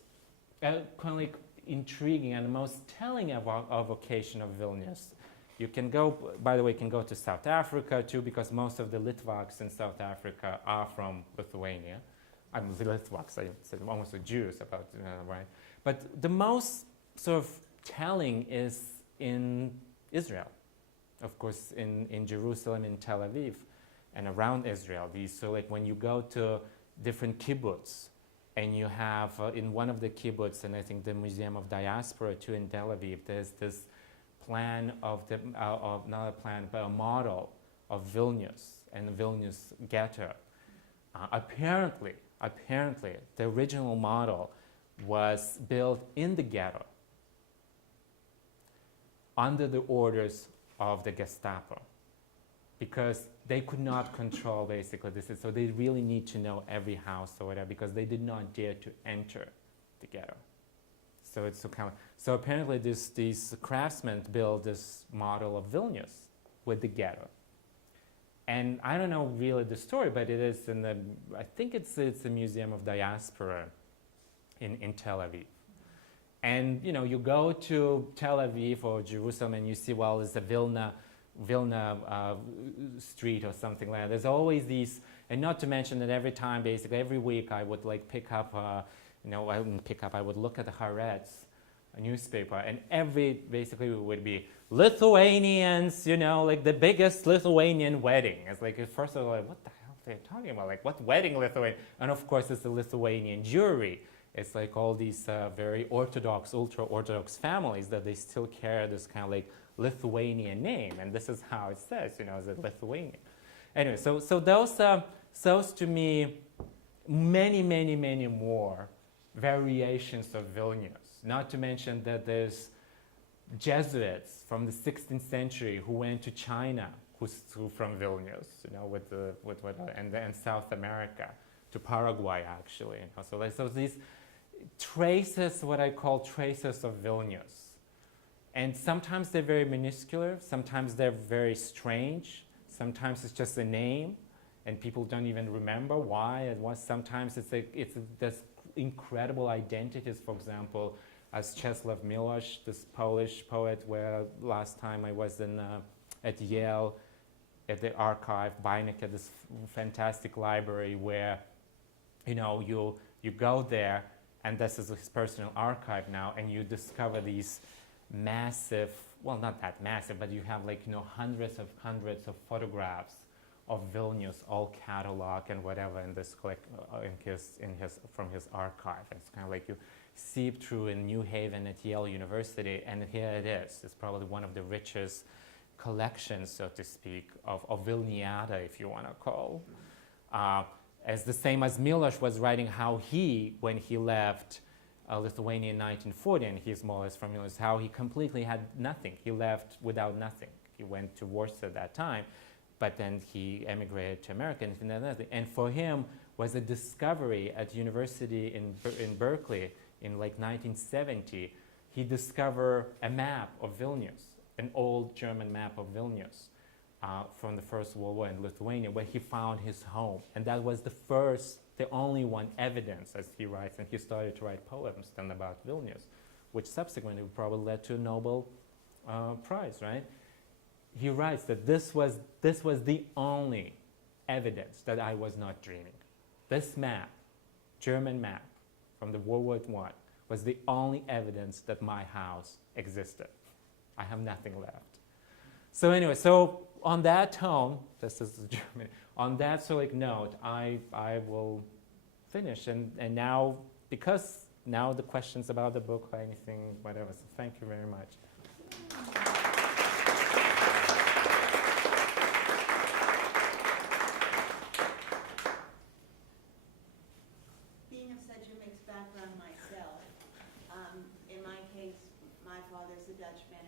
kind of like intriguing and the most telling evocation of Vilnius. You can go, by the way, you can go to South Africa too, because most of the Litvaks in South Africa are from Lithuania. I'm Litvaks, I said almost a Jews about, right? But the most sort of telling is in Israel. Of course, in Jerusalem, in Tel Aviv, and around Israel. So like when you go to different kibbutz, and you have in one of the kibbutz, and I think the Museum of Diaspora too in Tel Aviv, there's this plan of not a plan, but a model of Vilnius and the Vilnius ghetto. Apparently, the original model was built in the ghetto under the orders of the Gestapo, because they could not control basically this. So they really need to know every house or whatever, because they did not dare to enter the ghetto. So it's so apparently these craftsmen built this model of Vilnius with the ghetto. And I don't know really the story, but it is in the, I think it's a Museum of Diaspora in Tel Aviv. And you go to Tel Aviv or Jerusalem and you see, well, it's a Vilna street or something like that. There's always these, and not to mention that basically every week I would like pick up, I would look at the Haaretz, a newspaper, and basically it would be Lithuanians, like the biggest Lithuanian wedding. It's like, first of all, like, what the hell are they talking about? Like, what wedding Lithuanian? And of course, it's the Lithuanian Jewry. It's like all these very Orthodox, ultra-Orthodox families that they still carry this kind of like Lithuanian name, and this is how it says, is it Lithuanian? Anyway, so those to me, many more variations of Vilnius. Not to mention that there's Jesuits from the 16th century who went to China, who's from Vilnius, and South America, to Paraguay actually. So these traces, what I call traces of Vilnius. And sometimes they're very minuscule, sometimes they're very strange, sometimes it's just a name and people don't even remember why it was. Sometimes there's incredible identities, for example, as Czesław Miłosz, this Polish poet, where last time I was at Yale, at the archive, Beinecke, this fantastic library where, you go there, and this is his personal archive now, and you discover these massive, well, not that massive, but you have hundreds of photographs of Vilnius, all cataloged and whatever in this from his archive. And it's kind of like you seep through in New Haven at Yale University, and here it is. It's probably one of the richest collections, so to speak, of Vilniada, if you want to call. As the same as Miloš was writing how when he left Lithuania in 1940, and he's more or less from Vilnius, how he completely had nothing. He left without nothing. He went to Warsaw at that time, but then he emigrated to America. And for him was a discovery at university in Berkeley in 1970. He discovered a map of Vilnius, an old German map of Vilnius. From the First World War in Lithuania, where he found his home. And that was the only one evidence, as he writes, and he started to write poems then about Vilnius, which subsequently probably led to a Nobel Prize, right? He writes that this was the only evidence that I was not dreaming. This map, German map from the World War I, was the only evidence that my house existed. I have nothing left. So anyway, so on that tone, this is German, on that note, I will finish. And now, because now the questions about the book or anything, whatever, so thank you very much. Being of such a mixed background myself, in my case, my father's a Dutchman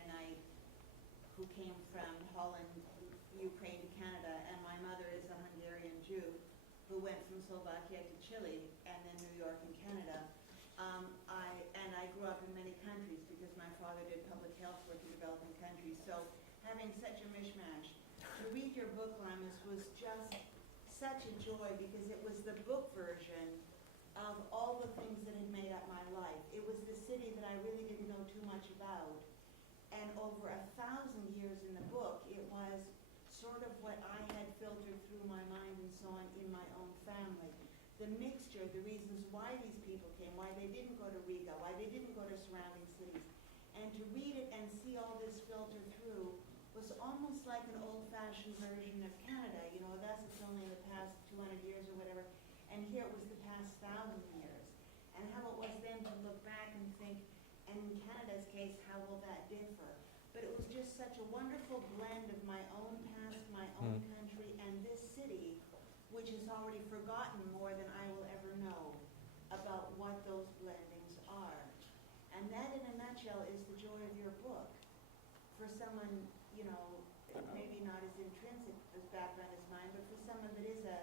who came from Holland, Ukraine to Canada, and my mother is a Hungarian Jew who went from Slovakia to Chile and then New York and Canada. I grew up in many countries because my father did public health work in developing countries. So having such a mishmash, to read your book, Laimonas, was just such a joy because it was the book version of all the things that had made up my life. It was the city that I really didn't know too much about. And over 1,000 years in the book, it was sort of what I had filtered through my mind and so on in my own family. The mixture, the reasons why these people came, why they didn't go to Riga, why they didn't go to surrounding cities. And to read it and see all this filter through was almost like an old-fashioned version of Canada. You know, that's it's only in the past 200 years or whatever, and here it was the past 1,000 years. And how it was then to look back and think, and in Canada's case, how will that differ? But it was just such a wonderful blend of my own past, my own country, and this city, which has already forgotten more than I will ever know about what those blendings are. And that, in a nutshell, is the joy of your book. For someone, you know, maybe not as intrinsic as background as mine, but for someone that is a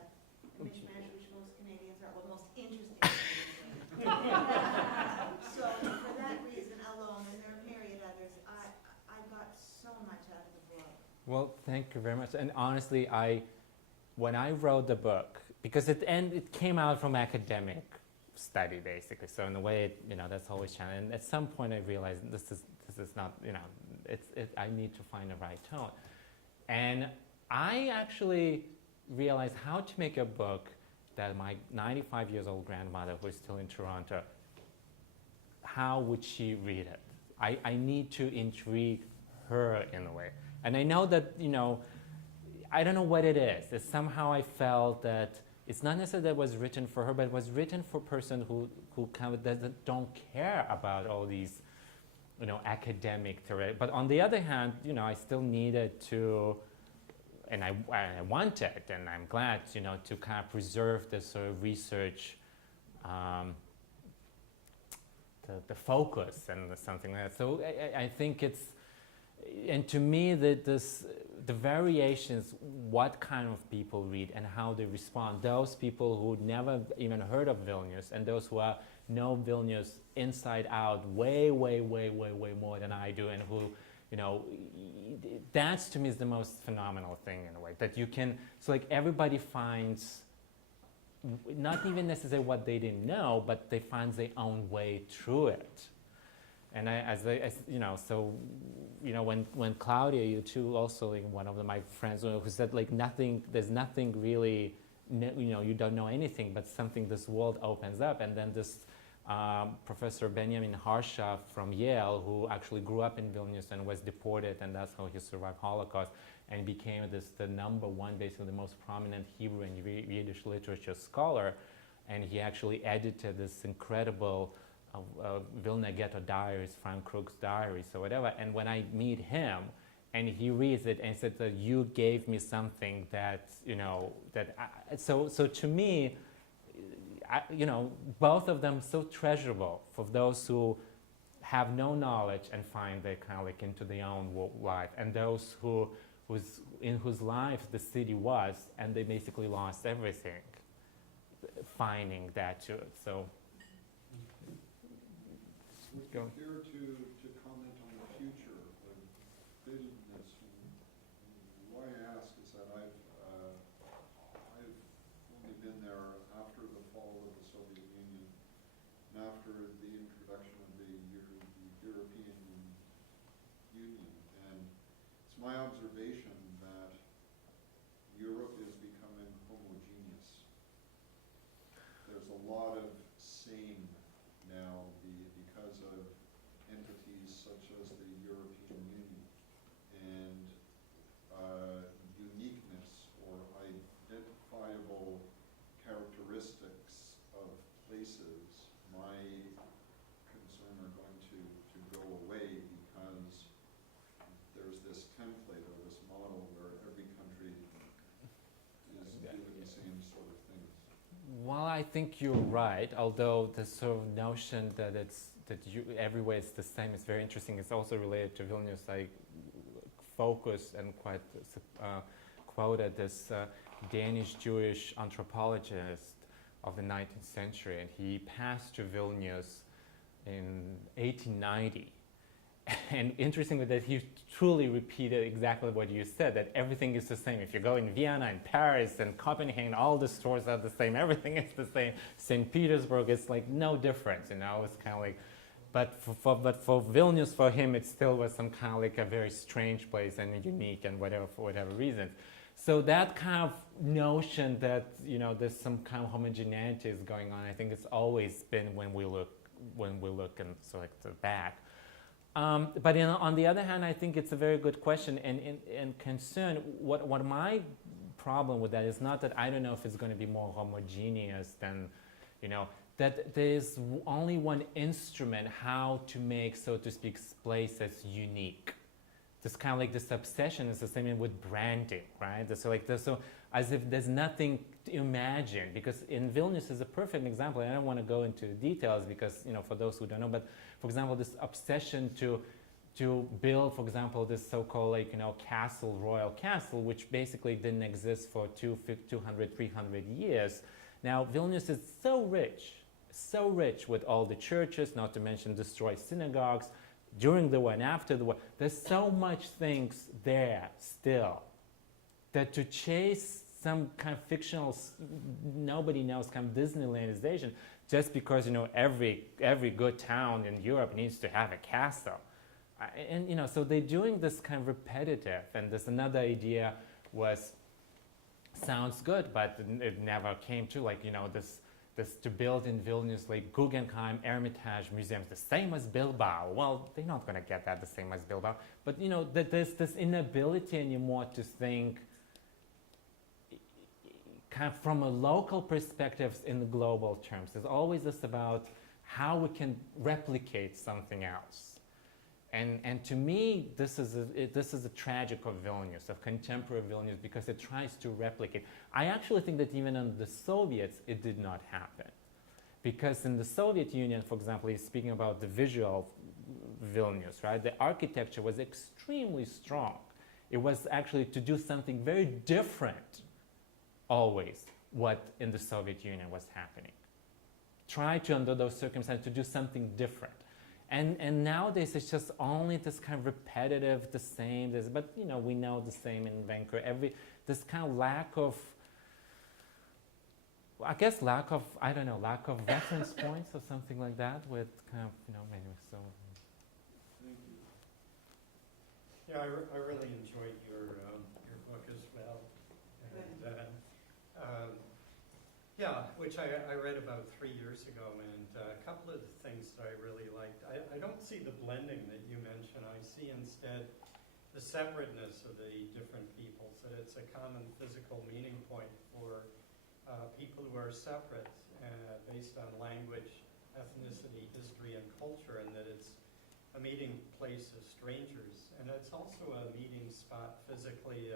mishmash, which most Canadians are, well, most interesting Canadians are. So for that reason alone, and there are myriad others, I got so much out of the book. Well, thank you very much. And honestly, when I wrote the book, because it came out from academic study basically. So in a way, that's always challenging. And at some point, I realized this is not, I need to find the right tone. And I actually realized how to make a book that my 95 years old grandmother, who is still in Toronto, how would she read it? I need to intrigue her in a way. And I know that, I don't know what it is. That somehow I felt that it's not necessarily that it was written for her, but it was written for a person who kind of don't care about all these, academic theory. But on the other hand, I still needed to, and I wanted, and I'm glad, to kind of preserve this sort of research, the focus and something like that. So I think it's, and to me, the variations, what kind of people read and how they respond, those people who never even heard of Vilnius and those who know Vilnius inside out way, way, way, way, way more than I do, and who, that's to me is the most phenomenal thing in a way, that you can, so like everybody finds, not even necessarily what they didn't know, but they find their own way through it. And when Claudia, you too, also like one of my friends who said like there's nothing really, you don't know anything, but something, this world opens up. And then this Professor Benjamin Harsha from Yale, who actually grew up in Vilnius and was deported, and that's how he survived Holocaust, and became the number one, basically the most prominent Hebrew and Yiddish literature scholar. And he actually edited this incredible Vilna Ghetto Diaries, Frank Krug's diaries, or whatever. And when I meet him, and he reads it and said that you gave me something that, so to me, both of them so treasurable for those who have no knowledge and find they kind of like into their own life, and those in whose lives the city was, and they basically lost everything, finding that to it. So. Would you care to comment on the future of Vilnius? Why I ask is that I've only been there after the fall of the Soviet Union and after the introduction of the European Union. And it's my observation that Europe is becoming homogeneous. There's a lot of same now because of entities such as the European Union, and uniqueness or identifiable characteristics of places, my concern are going to go away because there's this template or this model where every country is doing the same sort of things. Well, I think you're right, although the sort of notion that everywhere it's the same is very interesting. It's also related to Vilnius. I focused and quite quoted this Danish Jewish anthropologist of the 19th century, and he passed to Vilnius in 1890. And interestingly, that he truly repeated exactly what you said, that everything is the same. If you go in Vienna and Paris and Copenhagen, all the stores are the same, everything is the same. St. Petersburg, it's like no difference, you know, it's kind of like, but for Vilnius, for him, it still was some kind of like a very strange place and unique and whatever, for whatever reasons. So that kind of notion that, you know, there's some kind of homogeneity is going on, I think it's always been when we look and sort of back. But on the other hand, I think it's a very good question and concern. What my problem with that is not that I don't know if it's going to be more homogeneous than, you know, that there's only one instrument how to make, so to speak, places unique. This kind of like this obsession is the same with branding, right? So as if there's nothing to imagine, because in Vilnius is a perfect example. I don't want to go into details because, you know, for those who don't know, but for example, this obsession to build, for example, this so-called like, you know, castle, royal castle, which basically didn't exist for 200, 300 years. Now, Vilnius is so rich with all the churches, not to mention destroyed synagogues, during the war and after the war. There's so much things there still that to chase some kind of fictional, nobody knows, kind of Disneylandization, just because, you know, every good town in Europe needs to have a castle. And, you know, so they're doing this kind of repetitive, and this another idea sounds good, but it never came to, like, you know, this to build in Vilnius like Guggenheim, Hermitage museums, the same as Bilbao. Well, they're not going to get that the same as Bilbao. But, you know, that there's this inability anymore to think kind of from a local perspective in the global terms. There's always this about how we can replicate something else. And to me, this is a tragic of Vilnius, of contemporary Vilnius, because it tries to replicate. I actually think that even under the Soviets, it did not happen. Because in the Soviet Union, for example, he's speaking about the visual Vilnius, right? The architecture was extremely strong. It was actually to do something very different, always, what in the Soviet Union was happening. Try to, under those circumstances, to do something different. And nowadays it's just only this kind of repetitive, the same. But you know, we know the same in Vancouver. This kind of lack of reference points or something like that. With kind of, you know, maybe so. Thank you. Yeah, I really enjoyed your book as well, and yeah, which I read about 3 years ago, and a couple of the things that I really liked. I don't see the blending that you mentioned. I see instead the separateness of the different peoples, that it's a common physical meeting point for people who are separate based on language, ethnicity, history, and culture, and that it's a meeting place of strangers. And it's also a meeting spot physically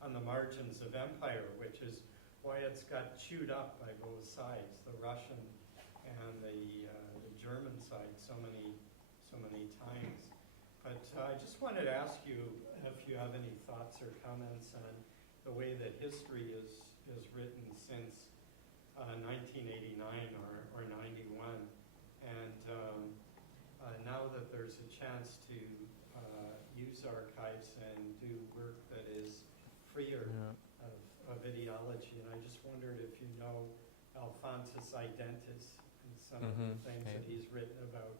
on the margins of empire, which is why it's got chewed up by both sides, the Russian and the German side, so many times. But I just wanted to ask you if you have any thoughts or comments on the way that history is written since 1989 or 91. And now that there's a chance to use archives and do work that is freer of ideology, and I just wondered if you know Alphonsus Identis and some of the things that he's written about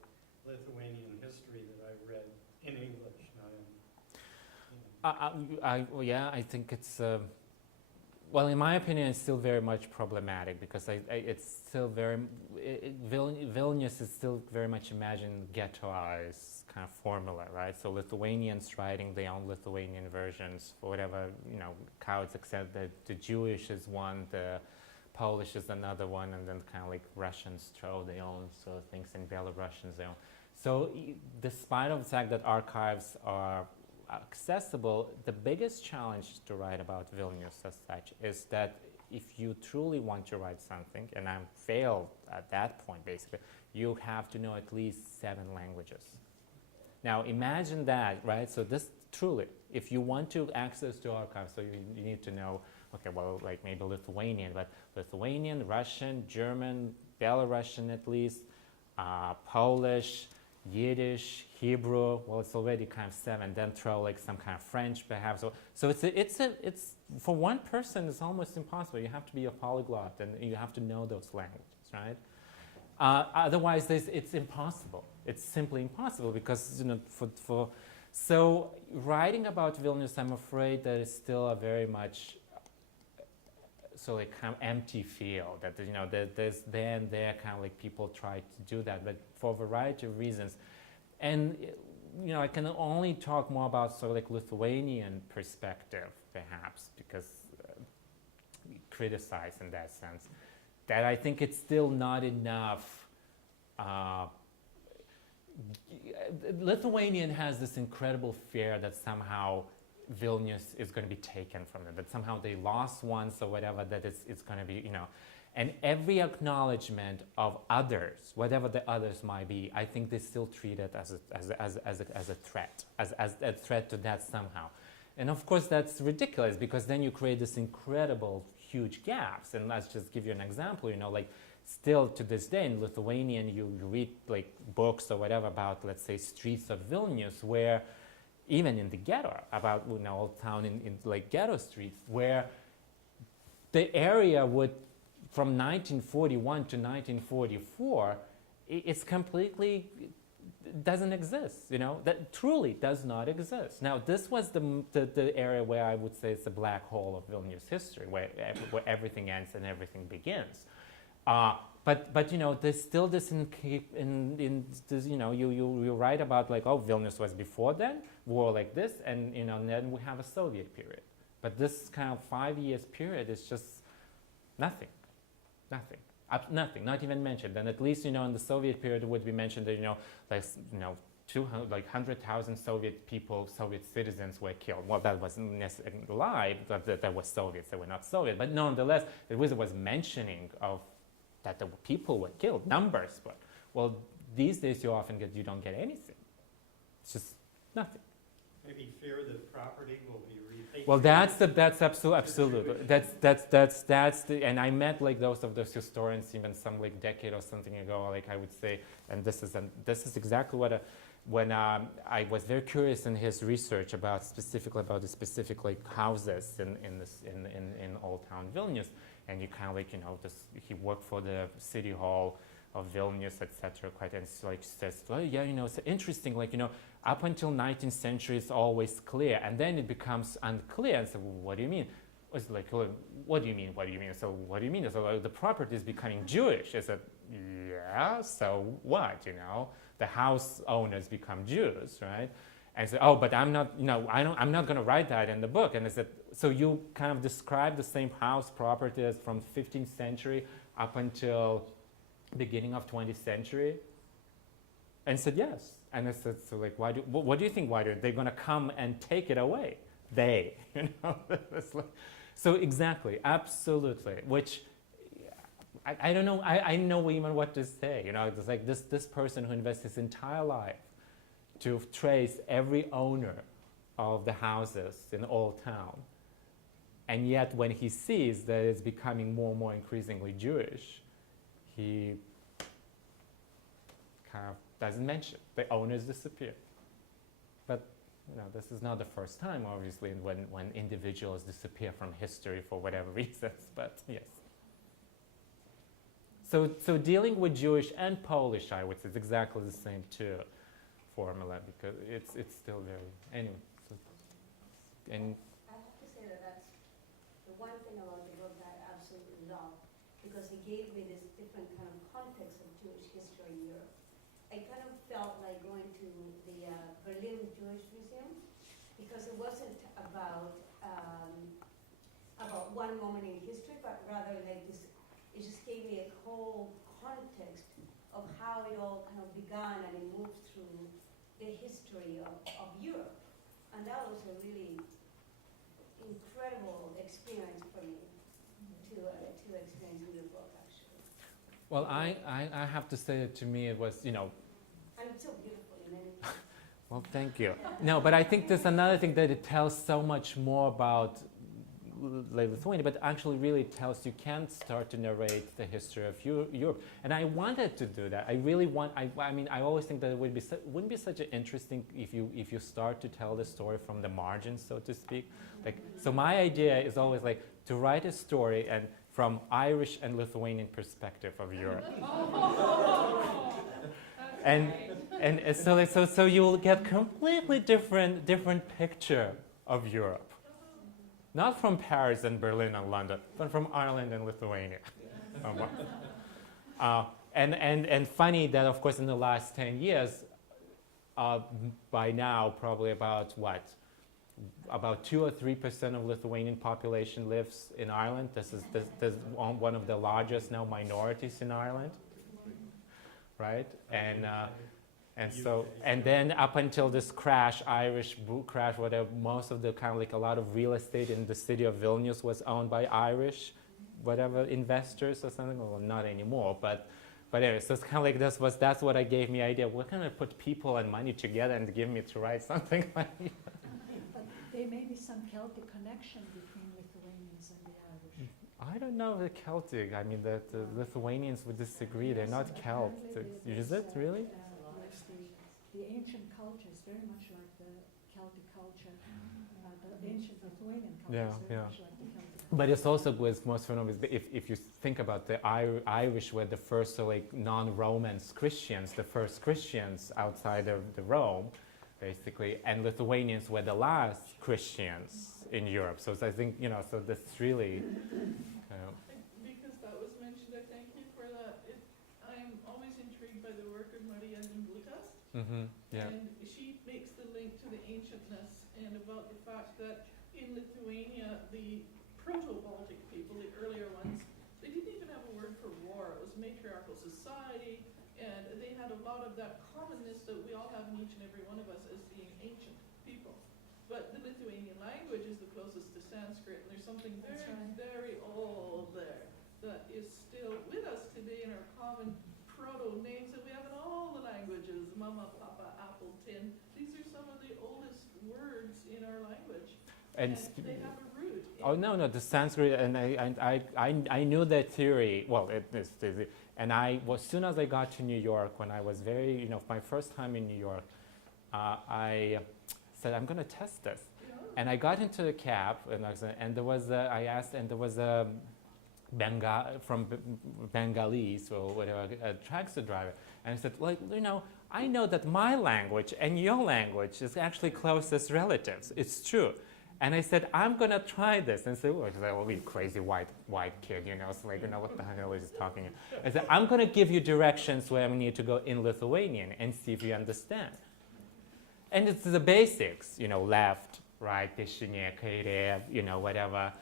Lithuanian history that I've read in English, not in. Yeah, I think it's. Well, in my opinion, it's still very much problematic because it's still Vilnius is still very much imagined ghettoized kind of formula, right? So Lithuanians writing their own Lithuanian versions for whatever, you know, counts, except that the Jewish is one, the Polish is another one, and then kind of like Russians throw their own sort of things, and Belarusians their own. So despite of the fact that archives are accessible, the biggest challenge to write about Vilnius as such is that if you truly want to write something, and I failed at that point basically, you have to know at least 7 languages. Now imagine that, right? So this truly, if you want to access to archives, so you need to know, okay, well, like maybe Lithuanian, but Lithuanian, Russian, German, Belarusian at least, Polish, Yiddish, Hebrew. Well, it's already kind of 7. Then throw like some kind of French, perhaps. So it's for one person, it's almost impossible. You have to be a polyglot, and you have to know those languages, right? Otherwise, it's impossible. It's simply impossible because so writing about Vilnius, I'm afraid that it's still a very much so like kind of empty field. That there's there and there kind of like people try to do that, but for a variety of reasons, and I can only talk more about sort of like Lithuanian perspective, perhaps, because criticize in that sense. That I think it's still not enough. Lithuanian has this incredible fear that somehow Vilnius is going to be taken from them, that somehow they lost once or whatever, that it's going to be, and every acknowledgement of others, whatever the others might be, I think they still treat it as a threat, as a threat to that somehow. And of course that's ridiculous, because then you create this incredible huge gaps. And let's just give you an example, like still to this day in Lithuanian, you read like books or whatever about, let's say, streets of Vilnius, where even in the ghetto, about old town in like ghetto streets, where the area would, from 1941 to 1944, it's completely doesn't exist, that truly does not exist. Now, this was the area where I would say it's the black hole of Vilnius history, where everything ends and everything begins. But there's still this in this, you write about like, oh, Vilnius was before then, war like this, and and then we have a Soviet period. But this kind of 5 years period is just nothing. Nothing, not even mentioned. And at least, in the Soviet period it would be mentioned that, like 100,000 Soviet people, Soviet citizens were killed. Well, that wasn't necessarily a lie, that was Soviets, they were not Soviet. But nonetheless, it was mentioning of that the people were killed, numbers. But, well, these days you don't get anything. It's just nothing. Maybe fear that property will be repatriated. Well, that's absolutely. That's the, and I met like those historians even some like decade or something ago. Like I would say, and this is exactly what when I was very curious in his research specifically about the specific like houses in Old Town Vilnius, and you kind of like he worked for the city hall of Vilnius, etc. Quite, and so like says, well, yeah, it's interesting, like up until 19th century it's always clear, and then it becomes unclear. And so, well, what do you mean? It's like, well, what do you mean? What do you mean? So what do you mean? So the property is becoming Jewish. I said, yeah. So what? The house owners become Jews, right? And I said, oh, but I'm not. I'm not going to write that in the book. And I said, so you kind of describe the same house properties from 15th century up until beginning of 20th century? And said yes. And I said, so like, what do you think? Why they're going to come and take it away? It's like, so exactly, absolutely. Which I don't know. I know even what to say. It's like this person who invests his entire life to trace every owner of the houses in Old Town, and yet when he sees that it's becoming more and more increasingly Jewish, he kind of doesn't mention the owners disappear. But this is not the first time, obviously, when individuals disappear from history for whatever reasons. But yes. So dealing with Jewish and Polish, I would say, is exactly the same too, formula, because it's still very anyway. And I have to say that's the one thing about the book that I absolutely love, because it gave me this different kind of context of Jewish history in Europe. I kind of felt like going to the Berlin Jewish Museum, because it wasn't about one moment in history, but rather like this. It just gave me a whole context of how it all kind of began and it moved through the history of Europe, and that was a really incredible experience for me to experience in the book, actually. well, I have to say that to me it was, And it's so beautiful in many places. Well, thank you. No, but I think there's another thing that it tells so much more about Lithuania, but actually really tells you can start to narrate the history of Europe. And I wanted to do that. I really want. I mean, I always think that it would be wouldn't be such an interesting if you start to tell the story from the margins, so to speak. Like, so my idea is always like to write a story and from Irish and Lithuanian perspective of Europe. And so you'll get completely different picture of Europe. Not from Paris and Berlin and London, but from Ireland and Lithuania. And funny that, of course, in the last 10 years, by now, probably about 2 or 3% of Lithuanian population lives in Ireland. This is one of the largest now minorities in Ireland, right? And then up until this crash, Irish crash, whatever, most of the kind of like a lot of real estate in the city of Vilnius was owned by Irish, whatever, investors or something. Well, not anymore, but anyway, so it's kind of like that's what I gave me idea. We're gonna put people and money together and give me to write something like that. But there may be some Celtic connection between Lithuanians and the Irish. I don't know the Celtic. I mean, the Lithuanians would disagree. They're not Celtic. Is it really? The ancient culture is very much like the Celtic culture. The ancient Lithuanian culture is very much like the Celtic culture. But it's also was most phenomenal. If you think about the Irish were the first like non-Romans Christians, the first Christians outside of the Rome, basically, and Lithuanians were the last Christians in Europe. So I think so that's really. Because that was mentioned, I thank you for that. I'm always intrigued by the work of Maria Nimbutas. Mm-hmm, yeah. And she makes the link to the ancientness and about the fact that in Lithuania, the proto-Baltic people, the earlier ones, they didn't even have a word for war. It was a matriarchal society, and they had a lot of that commonness that we all have in each and every one of us as being ancient people. But the Lithuanian language is the closest to Sanskrit, and there's something very old there that is still with us today in our common proto-names that we have in all the languages, mama, papa, apple, tin. These are some of the oldest words in our language. And they have a root. Oh no, the Sanskrit, and I knew that theory. Well, and as soon as I got to New York, when I was very, my first time in New York, I said I'm going to test this, and I got into the cab, and there was a from Bengalese or whatever, a taxi driver, and I said, I know that my language and your language is actually closest relatives. It's true. And I said, I'm gonna try this. And so he's like, well, you crazy white kid, It's like, what the hell is he talking about? I said, I'm gonna give you directions where I need to go in Lithuanian and see if you understand. And it's the basics, left, right, dešinė, kairė, whatever,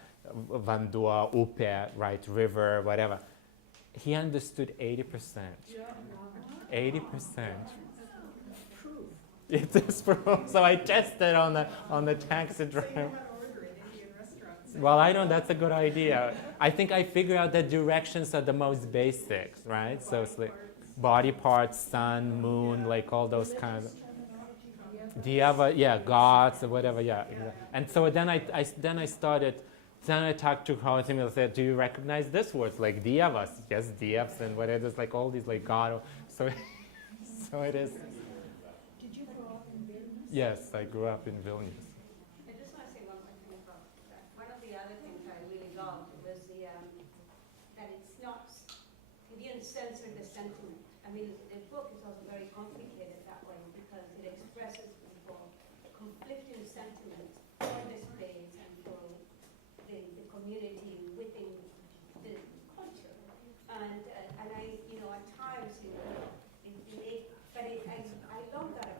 vanduo, upė, right, river, whatever. He understood 80%. 80%. It is proof. So I tested on the taxi driver. Well, I don't. That's a good idea. I think I figured out that directions are the most basics, right? So it's like body parts, sun, moon, like all those kind of. Gods or whatever, And so then I started. Then I talked to how and said, do you recognize this word? Like dievas, yes, dievs, and what it is, like all these like God. So it is. Did you grow up in Vilnius? Yes, I grew up in Vilnius. I just want to say one more thing about that. One of the other things I really loved was that it's not, you didn't censor the sentiment. I mean, the book is also very complicated that way because it expresses people conflicting sentiments for the space and for the community within the culture. And I, at times, I love that